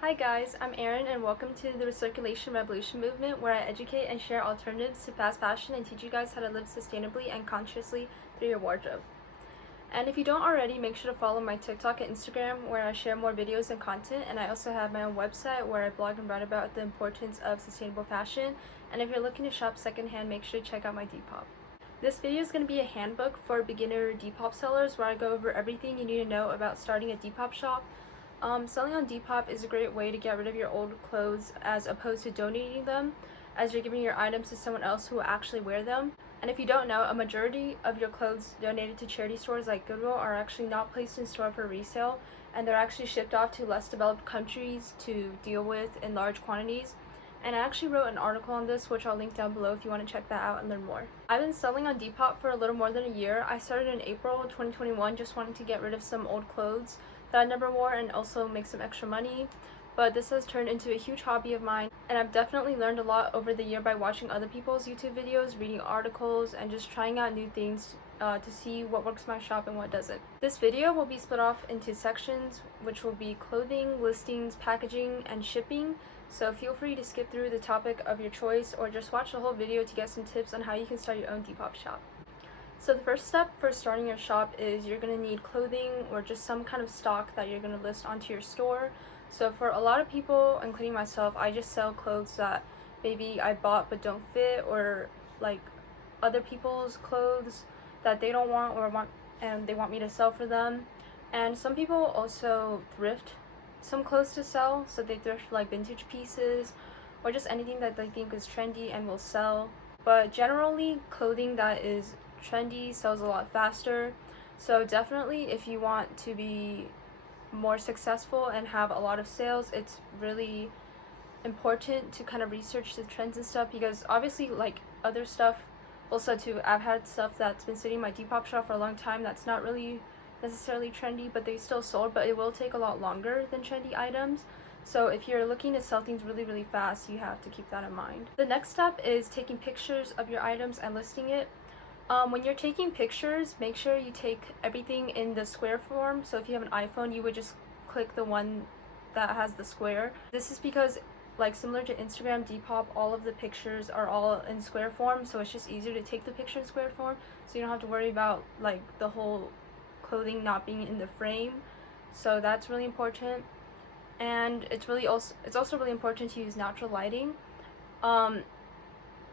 Hi guys, I'm Erin and welcome to the Recirculation Revolution movement, where I educate and share alternatives to fast fashion and teach you guys how to live sustainably and consciously through your wardrobe. And if you don't already, make sure to follow my TikTok and Instagram, where I share more videos and content, and I also have my own website where I blog and write about the importance of sustainable fashion. And if you're looking to shop secondhand, make sure to check out my depop. This video is going to be a handbook for beginner depop sellers, where I go over everything you need to know about starting a depop shop. Selling on Depop is a great way to get rid of your old clothes as opposed to donating them, as you're giving your items to someone else who will actually wear them. And if you don't know, a majority of your clothes donated to charity stores like Goodwill are actually not placed in store for resale, and they're actually shipped off to less developed countries to deal with in large quantities. And I actually wrote an article on this, which I'll link down below if you want to check that out and learn more. I've been selling on Depop for a little more than a year. I started in April 2021, just wanting to get rid of some old clothes that I never wore and also make some extra money. But this has turned into a huge hobby of mine, and I've definitely learned a lot over the year by watching other people's YouTube videos, reading articles, and just trying out new things to see what works in my shop and what doesn't. This video will be split off into sections, which will be clothing, listings, packaging, and shipping. So feel free to skip through the topic of your choice or just watch the whole video to get some tips on how you can start your own Depop shop. So the first step for starting your shop is you're going to need clothing or just some kind of stock that you're going to list onto your store. So for a lot of people, including myself, I just sell clothes that maybe I bought but don't fit, or like other people's clothes that they don't want and they want me to sell for them. And some people also thrift some clothes to sell, so they thrift like vintage pieces or just anything that they think is trendy and will sell. But generally, clothing that is trendy sells a lot faster. So definitely, if you want to be more successful and have a lot of sales, it's really important to kind of research the trends and stuff, because obviously, like other stuff also too, I've had stuff that's been sitting in my Depop shop for a long time that's not really necessarily trendy, but they still sold, but it will take a lot longer than trendy items. So if you're looking to sell things really fast, you have to keep that in mind. The next step is taking pictures of your items and listing it. When you're taking pictures, make sure you take everything in the square form. So if you have an iPhone, you would just click the one that has the square. This is because, like similar to Instagram, Depop, all of the pictures are all in square form, so it's just easier to take the picture in square form, so you don't have to worry about like the whole clothing not being in the frame. So that's really important. And it's also really important to use natural lighting.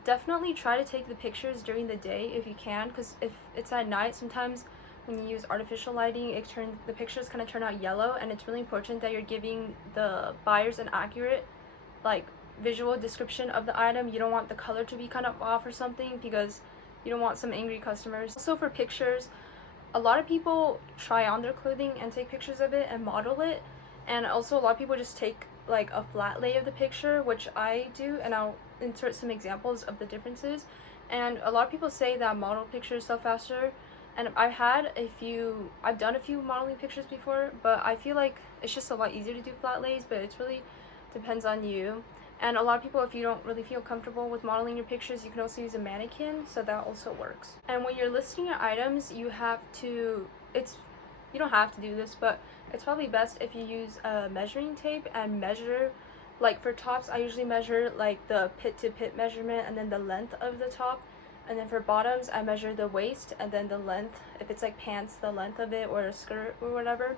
Definitely try to take the pictures during the day if you can, because if it's at night, sometimes when you use artificial lighting, the pictures kind of turn out yellow, and it's really important that you're giving the buyers an accurate like visual description of the item. You don't want the color to be kind of off or something, because you don't want some angry customers. Also for pictures, a lot of people try on their clothing and take pictures of it and model it, and also a lot of people just take like a flat lay of the picture, which I do, and I'll insert some examples of the differences. And a lot of people say that model pictures sell faster, and I've done a few modeling pictures before, but I feel like it's just a lot easier to do flat lays, but it really depends on you. And a lot of people, if you don't really feel comfortable with modeling your pictures, you can also use a mannequin, so that also works. And when you're listing your items, you don't have to do this, but it's probably best if you use a measuring tape and measure. Like for tops, I usually measure like the pit to pit measurement and then the length of the top. And then for bottoms, I measure the waist and then the length, if it's like pants, the length of it, or a skirt or whatever.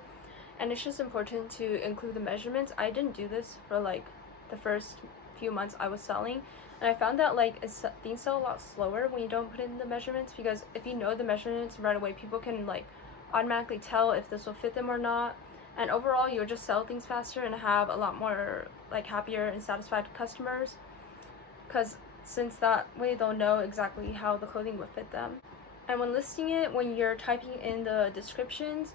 And it's just important to include the measurements. I didn't do this for like the first few months I was selling, and I found that like things sell a lot slower when you don't put in the measurements, because if you know the measurements right away, people can like automatically tell if this will fit them or not. And overall, you'll just sell things faster and have a lot more like happier and satisfied customers, because since that way they'll know exactly how the clothing will fit them. And when listing it, when you're typing in the descriptions,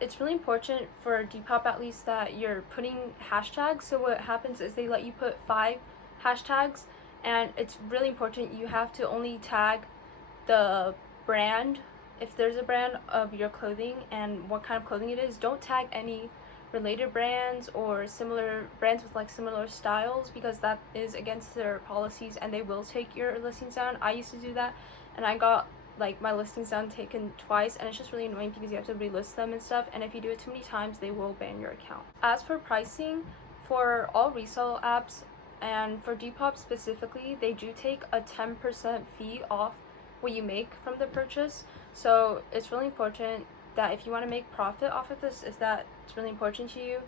it's really important for Depop at least that you're putting hashtags. So what happens is they let you put 5 hashtags, and it's really important you have to only tag the brand, if there's a brand of your clothing, and what kind of clothing it is. Don't tag any related brands or similar brands with like similar styles, because that is against their policies and they will take your listings down. I used to do that, and I got like my listings down taken twice, and it's just really annoying because you have to relist them and stuff, and if you do it too many times they will ban your account. As for pricing, for all resale apps and for Depop specifically, they do take a 10% fee off what you make from the purchase. So it's really important that if you want to make profit off of this, if that's really important to you,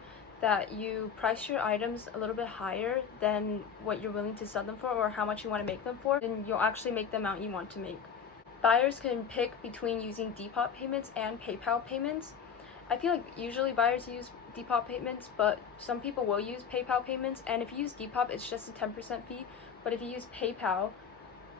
that you price your items a little bit higher than what you're willing to sell them for or how much you want to make them for, then you'll actually make the amount you want to make. Buyers can pick between using Depop payments and PayPal payments. I feel like usually buyers use Depop payments, but some people will use PayPal payments, and if you use Depop, it's just a 10% fee, but if you use PayPal,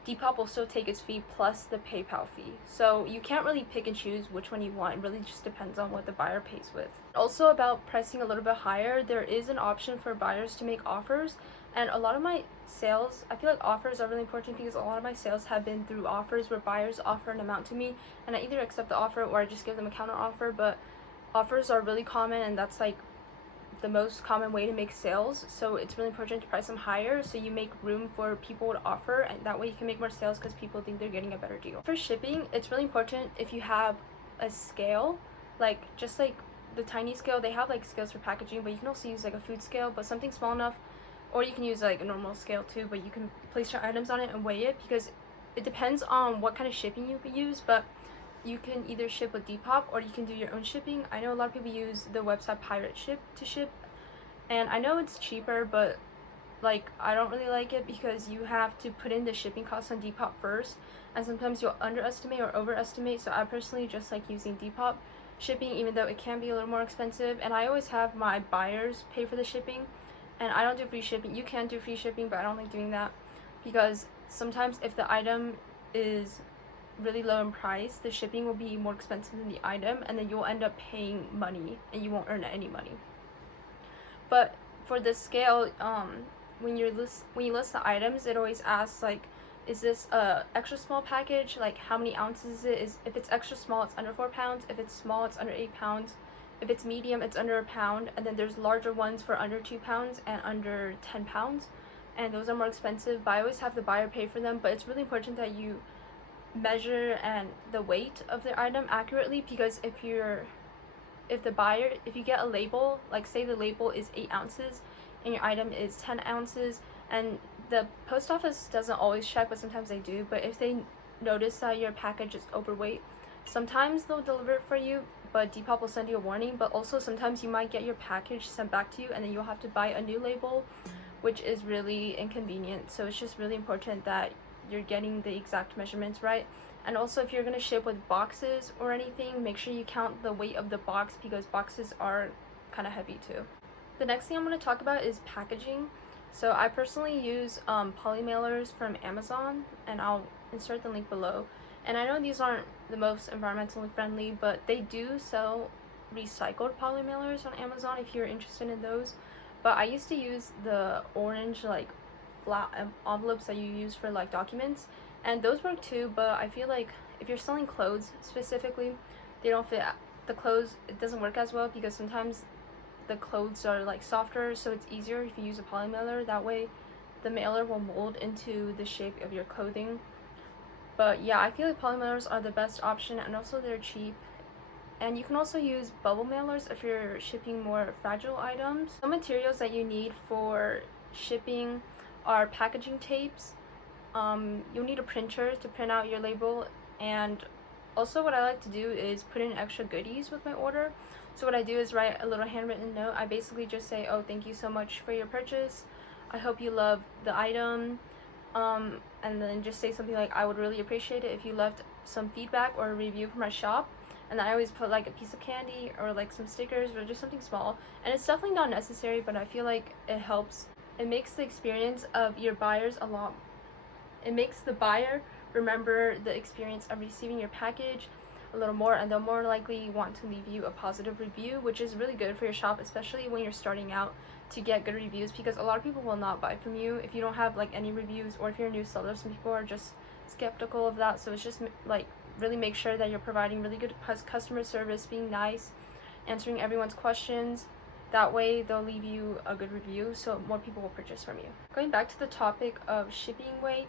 Depop will still take its fee plus the PayPal fee. So you can't really pick and choose which one you want. It really just depends on what the buyer pays with. Also, about pricing a little bit higher, there is an option for buyers to make offers, and a lot of my sales, I feel like offers are really important because a lot of my sales have been through offers where buyers offer an amount to me and I either accept the offer or I just give them a counter offer. But offers are really common, and that's like the most common way to make sales, so it's really important to price them higher so you make room for people to offer, and that way you can make more sales because people think they're getting a better deal. For shipping, it's really important if you have a scale, like just like the tiny scale, they have like scales for packaging, but you can also use like a food scale, but something small enough, or you can use like a normal scale too, but you can place your items on it and weigh it because it depends on what kind of shipping you use. But you can either ship with Depop or you can do your own shipping. I know a lot of people use the website Pirate Ship to ship, and I know it's cheaper, but like I don't really like it because you have to put in the shipping costs on Depop first, and sometimes you'll underestimate or overestimate. So I personally just like using Depop shipping, even though it can be a little more expensive, and I always have my buyers pay for the shipping, and I don't do free shipping. You can do free shipping, but I don't like doing that because sometimes if the item is really low in price, the shipping will be more expensive than the item, and then you'll end up paying money and you won't earn any money. But for the scale, when you list the items, it always asks like, is this a extra small package, like how many ounces it is. If it's extra small, it's under 4 pounds. If it's small, it's under 8 pounds. If it's medium, it's under a pound, and then there's larger ones for under 2 pounds and under 10 pounds, and those are more expensive, but I always have the buyer pay for them. But it's really important that you measure and the weight of the item accurately, because if you get a label, like say the label is 8 ounces and your item is 10 ounces, and the post office doesn't always check, but sometimes they do, but if they notice that your package is overweight, sometimes they'll deliver it for you, but Depop will send you a warning. But also sometimes you might get your package sent back to you and then you'll have to buy a new label, which is really inconvenient. So it's just really important that you're getting the exact measurements right. And also, if you're going to ship with boxes or anything, make sure you count the weight of the box because boxes are kind of heavy too. The next thing I'm going to talk about is packaging. So I personally use poly mailers from Amazon, and I'll insert the link below. And I know these aren't the most environmentally friendly, but they do sell recycled poly mailers on Amazon if you're interested in those. But I used to use the orange like flat envelopes that you use for like documents, and those work too, but I feel like if you're selling clothes specifically, they don't fit the clothes. It doesn't work as well because sometimes the clothes are like softer, so it's easier if you use a poly mailer. That way the mailer will mold into the shape of your clothing. But yeah, I feel like poly mailers are the best option, and also they're cheap. And you can also use bubble mailers if you're shipping more fragile items. Some materials that you need for shipping are packaging tapes. You'll need a printer to print out your label, and also what I like to do is put in extra goodies with my order. So what I do is write a little handwritten note. I basically just say, oh, thank you so much for your purchase, I hope you love the item, and then just say something like, I would really appreciate it if you left some feedback or a review for my shop. And then I always put like a piece of candy or like some stickers or just something small, and it's definitely not necessary, but I feel like it helps. It makes the experience of your buyers it makes the buyer remember the experience of receiving your package a little more, and they'll more likely want to leave you a positive review, which is really good for your shop, especially when you're starting out, to get good reviews, because a lot of people will not buy from you if you don't have like any reviews, or if you're a new seller, some people are just skeptical of that. So it's just like really make sure that you're providing really good customer service, being nice, answering everyone's questions. That way they'll leave you a good review, so more people will purchase from you. Going back to the topic of shipping weight,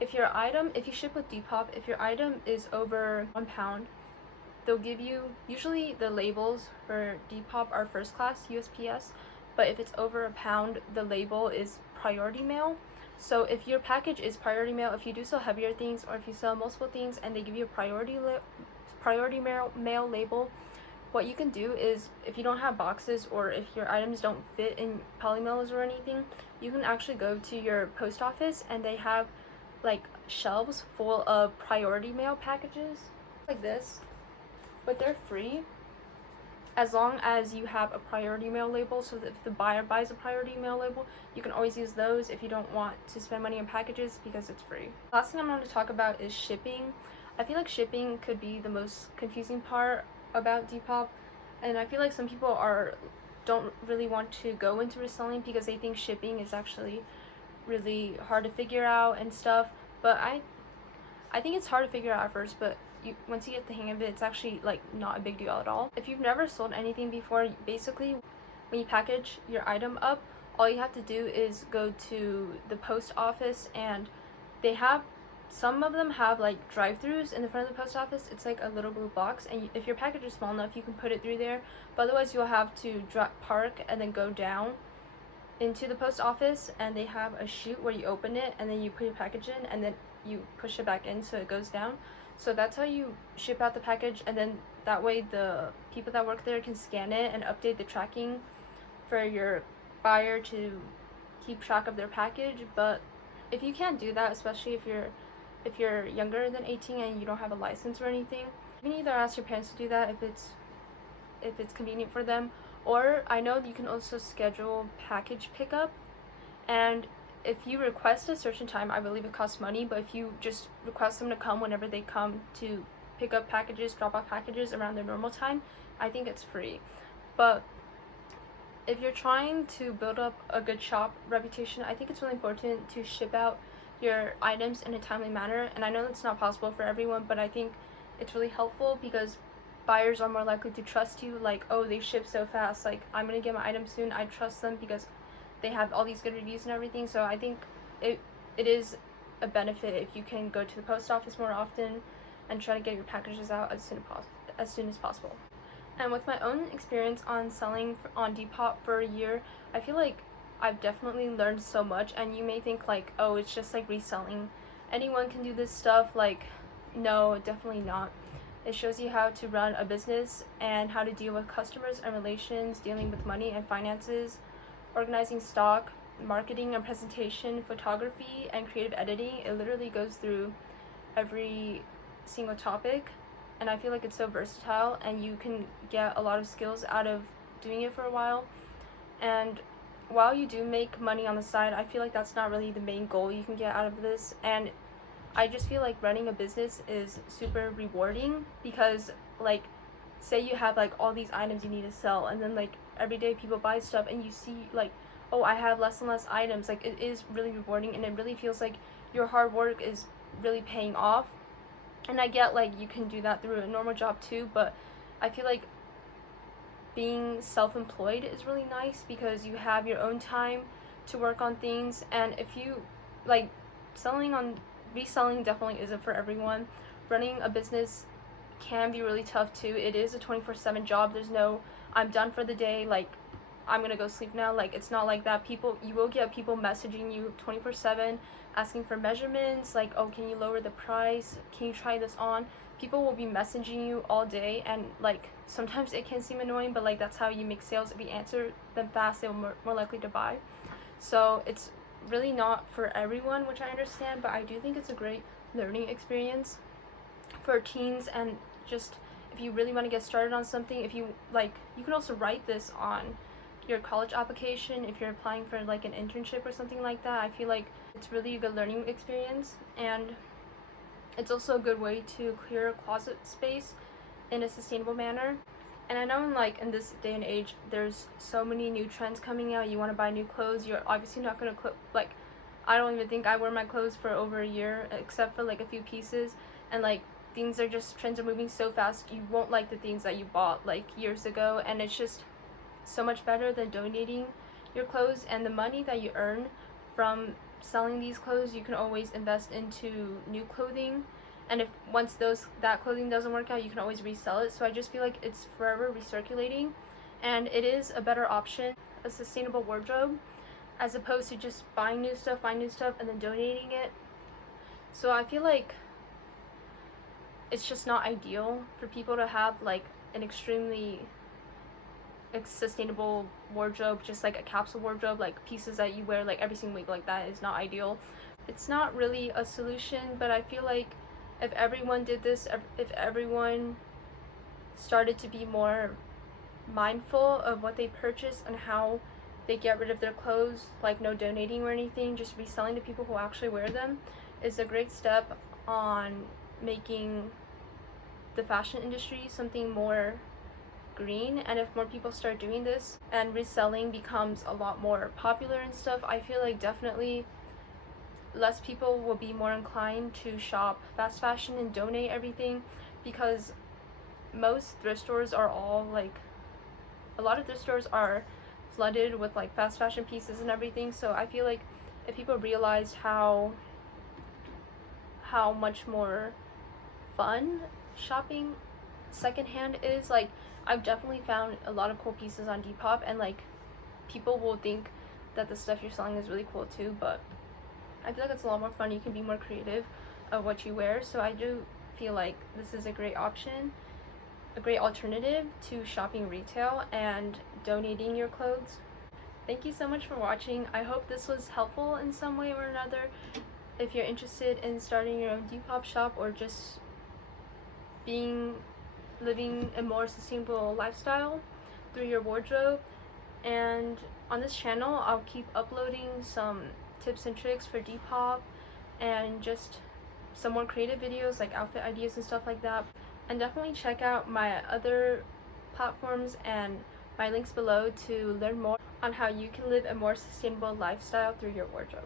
if you ship with Depop, if your item is over £1, they'll give you, usually the labels for Depop are first class USPS, but if it's over £1, the label is priority mail. So if your package is priority mail, if you do sell heavier things or if you sell multiple things and they give you a priority mail label, what you can do is, if you don't have boxes or if your items don't fit in polymails or anything, you can actually go to your post office and they have like shelves full of priority mail packages like this, but they're free as long as you have a priority mail label. So that if the buyer buys a priority mail label, you can always use those if you don't want to spend money on packages because it's free. Last thing I'm going to talk about is shipping. I feel like shipping could be the most confusing part about Depop, and I feel like some people don't really want to go into reselling because they think shipping is actually really hard to figure out and stuff, but I think it's hard to figure out at first, but once you get the hang of it, it's actually like not a big deal at all. If you've never sold anything before, basically when you package your item up, all you have to do is go to the post office, and some of them have like drive-throughs in the front of the post office. It's like a little blue box, and if your package is small enough, you can put it through there, but otherwise you'll have to park and then go down into the post office, and they have a chute where you open it and then you put your package in and then you push it back in so it goes down. So that's how you ship out the package, and then that way the people that work there can scan it and update the tracking for your buyer to keep track of their package. But if you can't do that, especially if you're younger than 18 and you don't have a license or anything, you can either ask your parents to do that if it's convenient for them, or I know you can also schedule package pickup, and if you request a certain time, I believe it costs money, but if you just request them to come whenever they come to pick up packages, drop off packages around their normal time, I think it's free. But if you're trying to build up a good shop reputation, I think it's really important to ship out your items in a timely manner, and I know that's not possible for everyone, but I think it's really helpful because buyers are more likely to trust you, like, oh, they ship so fast, like, I'm gonna get my item soon, I trust them because they have all these good reviews and everything. So I think it is a benefit if you can go to the post office more often and try to get your packages out as soon as possible. And with my own experience on selling on Depop for a year, I feel like I've definitely learned so much. And you may think like, oh, it's just like reselling, anyone can do this stuff. Like, no, definitely not. It shows you how to run a business and how to deal with customers and relations, dealing with money and finances, organizing stock, marketing and presentation, photography, and creative editing. It literally goes through every single topic, and I feel like it's so versatile, and you can get a lot of skills out of doing it for a while. And while you do make money on the side, I feel like that's not really the main goal you can get out of this. And I just feel like running a business is super rewarding because, like, say you have like all these items you need to sell, and then like every day people buy stuff and you see like, oh, I have less and less items. Like, it is really rewarding, and it really feels like your hard work is really paying off. And I get like you can do that through a normal job too, but I feel like being self-employed is really nice because you have your own time to work on things. And if you like, reselling definitely isn't for everyone. Running a business can be really tough too. It is a 24/7 job. There's no I'm done for the day, like I'm gonna go sleep now. Like, it's not like that. You will get people messaging you 24/7 asking for measurements, like, oh, can you lower the price, can you try this on. People will be messaging you all day, and like sometimes it can seem annoying, but like that's how you make sales. If you answer them fast, they're more likely to buy. So it's really not for everyone, which I understand, but I do think it's a great learning experience for teens. And just if you really want to get started on something, if you like, you can also write this on your college application if you're applying for like an internship or something like that. I feel like it's really a good learning experience, and it's also a good way to clear closet space in a sustainable manner. And I know in this day and age, there's so many new trends coming out. You want to buy new clothes, you're obviously not going to like, I don't even think I wear my clothes for over a year except for like a few pieces. And like, trends are moving so fast, you won't like the things that you bought like years ago, and it's just so much better than donating your clothes. And the money that you earn from selling these clothes, you can always invest into new clothing, and if once that clothing doesn't work out, you can always resell it. So I just feel like it's forever recirculating, and it is a better option, a sustainable wardrobe, as opposed to just buying new stuff, and then donating it. So I feel like it's just not ideal for people to have like an extremely sustainable wardrobe, just like a capsule wardrobe, like pieces that you wear like every single week. Like, that is not ideal. It's not really a solution, but I feel like if everyone did this, if everyone started to be more mindful of what they purchase and how they get rid of their clothes, like no donating or anything, just reselling to people who actually wear them, is a great step on making the fashion industry something more green. And if more people start doing this and reselling becomes a lot more popular and stuff, I feel like definitely less people will be more inclined to shop fast fashion and donate everything, because most thrift stores are all like, a lot of thrift stores are flooded with like fast fashion pieces and everything. So I feel like if people realized how much more fun shopping secondhand is, like I've definitely found a lot of cool pieces on Depop, and like people will think that the stuff you're selling is really cool too, but I feel like it's a lot more fun. You can be more creative of what you wear. So I do feel like this is a great option, a great alternative to shopping retail and donating your clothes. Thank you so much for watching. I hope this was helpful in some way or another. If you're interested in starting your own Depop shop, or just living a more sustainable lifestyle through your wardrobe. And on this channel, I'll keep uploading some tips and tricks for Depop, and just some more creative videos like outfit ideas and stuff like that. And definitely check out my other platforms and my links below to learn more on how you can live a more sustainable lifestyle through your wardrobe.